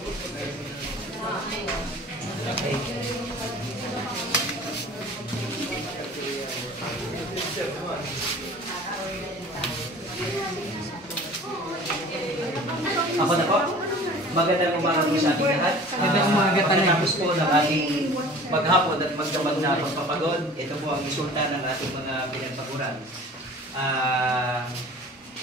Ako na po. Magandang umaga po sa ating lahat. Pagkatapos po ng ating maghapon at magdamag na pagpapagod, ito po ang resulta ng ating mga pinagpaguran.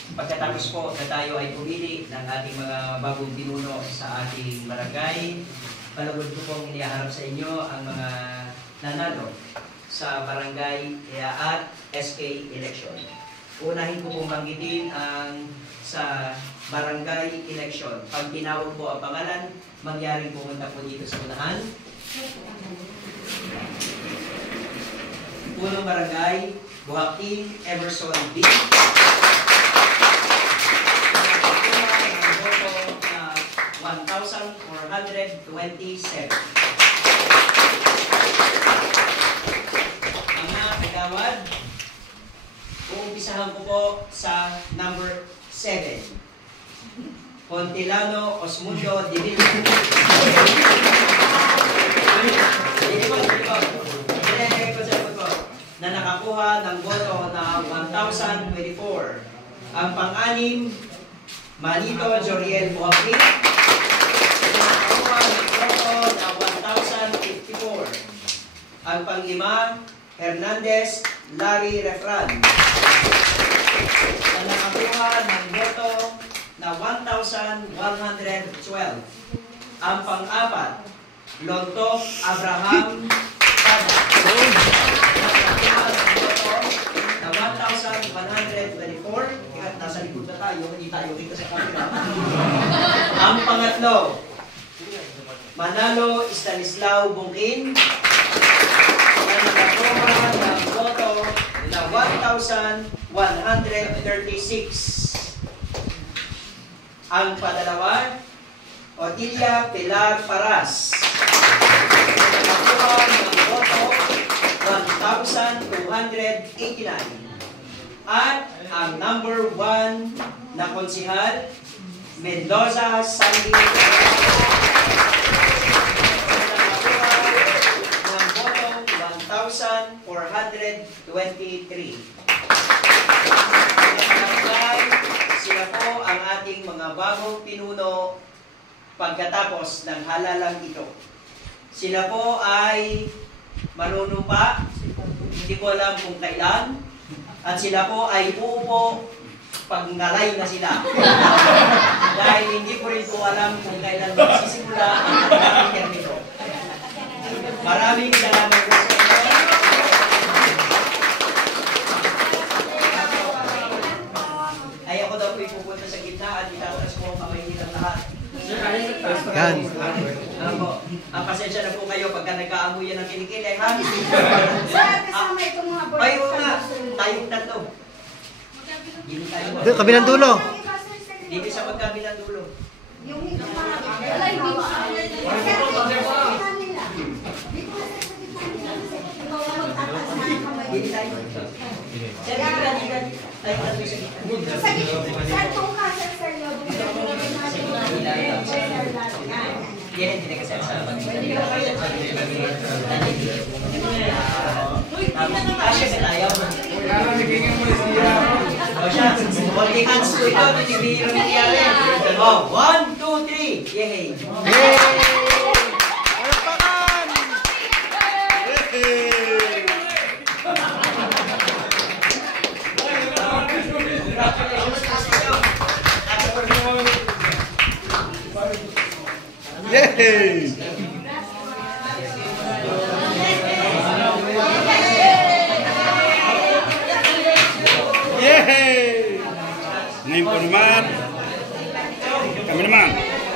Pagkatapos po na tayo ay pumili ng ating mga bagong pinuno sa ating barangay, palagod ko pong iniharap sa inyo ang mga nanalo sa barangay at SK election. Unahin ko pong banggitin ang sa barangay election. Pag tinawag po ang pangalan, mangyaring pumunta po dito sa unahan. Unang barangay, Buhaking Emerson B. Ang boto na 1,427. Mga kagawad, uumpisahan ko po sa number 7. Contilano Osmundo Divino. Na nakakuha ng boto na 1,024. Ang pang-anim, Manito Joriel Buhaking. Nakakuha ng boto na 1,054. Ang pang-lima, Hernandez Larry Refran. Na nakakuha ng boto na 1,112. Ang pang-apat, Lontok Abraham Sada. Nakakuha ng boto na 1,124. Kaya nasa likod na tayo, hindi tayo kita sa camera. Ang pangatlo, Manalo Stanislao Bungkin. Na nakakuha ng boto na 1,136. Ang padalawa, Otilia Pilar Paras. Nakakuha ng boto 1,289. At ang number 1 na konsihal, Mendoza Sandy. Nakakuha ng boto 1,423. Sila po ang ating mga bagong pinuno pagkatapos ng halalang ito. Sila po ay manunumpa, hindi ko alam kung kailan, at sila po ay uupo pag nalay na sila. Dahil hindi ko rin po alam kung kailan magsisimula ang kanilang termino. Maraming salamat po sa inyo. Ay ako daw po ipupunta sa gitna at itataas ko ang kamay nilang lahat. Yan. Pasensya na po kayo pagka nagkaamoy yan ng kilikili. Ha? Kasama itong mga board. Ayaw nga. Tayong tatlo. Doon, kabilang dulo. Dito sa magkabilang dulo. Yung itong mga alay, hindi mo Dito tayo. Sir, dito tayo tatlo sa gitna. Saan itong kasal sa iyo? Yan, hindi na kasi ang salamat. Kasya ka tayo. O siya, holding hands ko ito, tinibiro ni Tiare. O, 1, 2, 3. Yay! Palakpakan! Congratulations po sa inyo. Yay!